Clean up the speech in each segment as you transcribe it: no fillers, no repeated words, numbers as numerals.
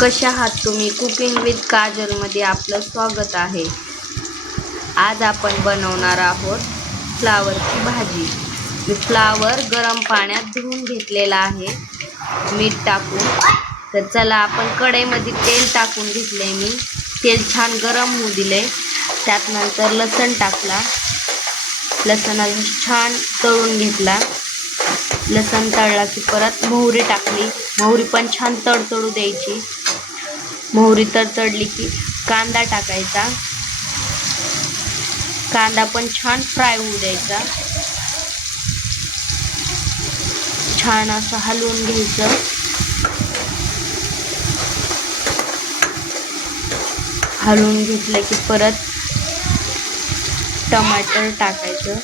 कशा आहात तुम्ही? कुकिंग विथ काजल मध्ये आपलं स्वागत आहे. आज आपण बनवणार आहोत फ्लावरची भाजी. मी फ्लावर गरम पाण्यात धुवून घेतलेला आहे मीठ टाकून. तर चला आपण कढईमध्ये तेल टाकून घेतले. मी तेल छान गरम होऊ दिले. त्यात नंतर लसण टाकला. लसणाला छान तळून घेतला. लसण तळला की परत मोहरी टाकली. मोहरी पण छान तडतडू द्यायची. मोहरी तडतडली की कांदा टाकायचा. कांदा पण छान फ्राय होऊ द्यायचा. छान असं हलवून घ्यायचं. हलवून घेतलं की परत टमाटर टाकायचं.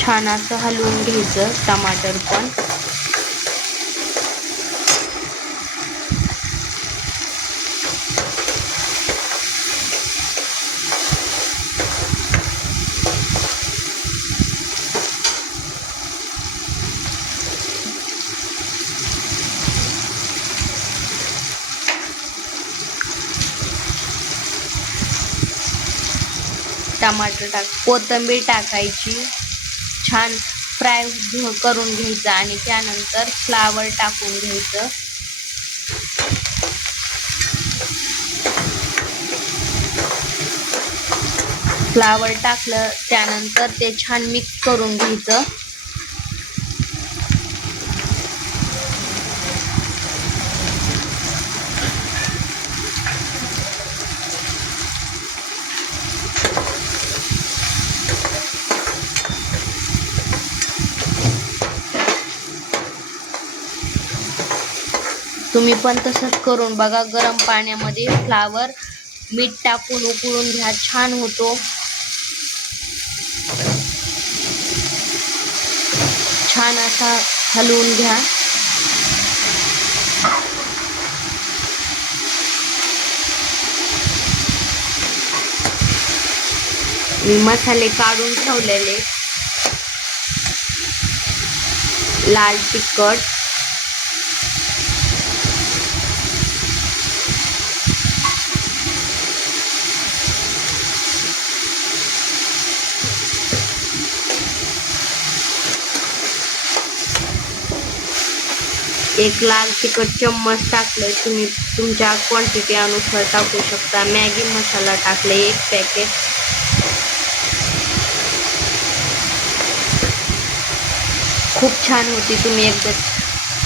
छान असं हलवून घ्यायचं टमाटर पण. टमाटर कोथिंबीर टाकायची. छान फ्राय करून घ्यायचं आणि त्यानंतर फ्लावर टाकून घ्यायचं. फ्लावर टाकलं त्यानंतर ते छान मिक्स करून घ्यायचं. तुम्ही पण तसंच करून बघा. गरम पाण्यामध्ये फ्लावर मीठ टाकून उकळून घ्या. छान होतो. छान असा हलवून घ्या. मी मसाले काढून ठेवलेले. लाल तिखट, एक लाल तिखट चम्मच टाकले. तुम्ही तुमच्या क्वांटिटी अनुसार टाकू शकता. मॅगी मसाला टाकले 1 पॅकेट. खूप छान होती. तुम्ही एकदा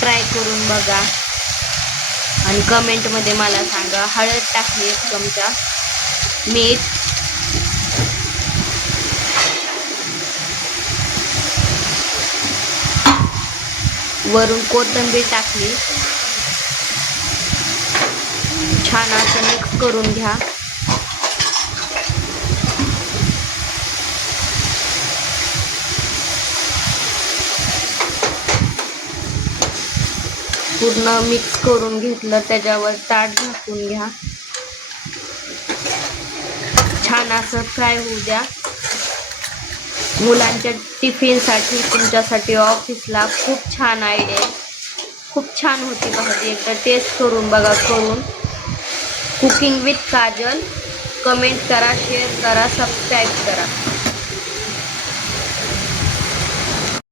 ट्राय करून बघा आणि कमेंटमध्ये मला सांगा. हळद टाकली 1 चमचा. मीठ, वरून कोथिंबीर टाकली. छान असं मिक्स करून घ्या. पूर्ण मिक्स करून घेतलं. त्याच्यावर ताट झाकून घ्या. छान असं फ्राय होऊ द्या. मुलांच्या टिफिनसाठी, तुमच्यासाठी ऑफिसला खूप छान आयडिया. खूप छान होती भाजी. एकदा टेस्ट करून बघा. करून कुकिंग विथ काजल. कमेंट करा, शेअर करा, सबस्क्राईब करा.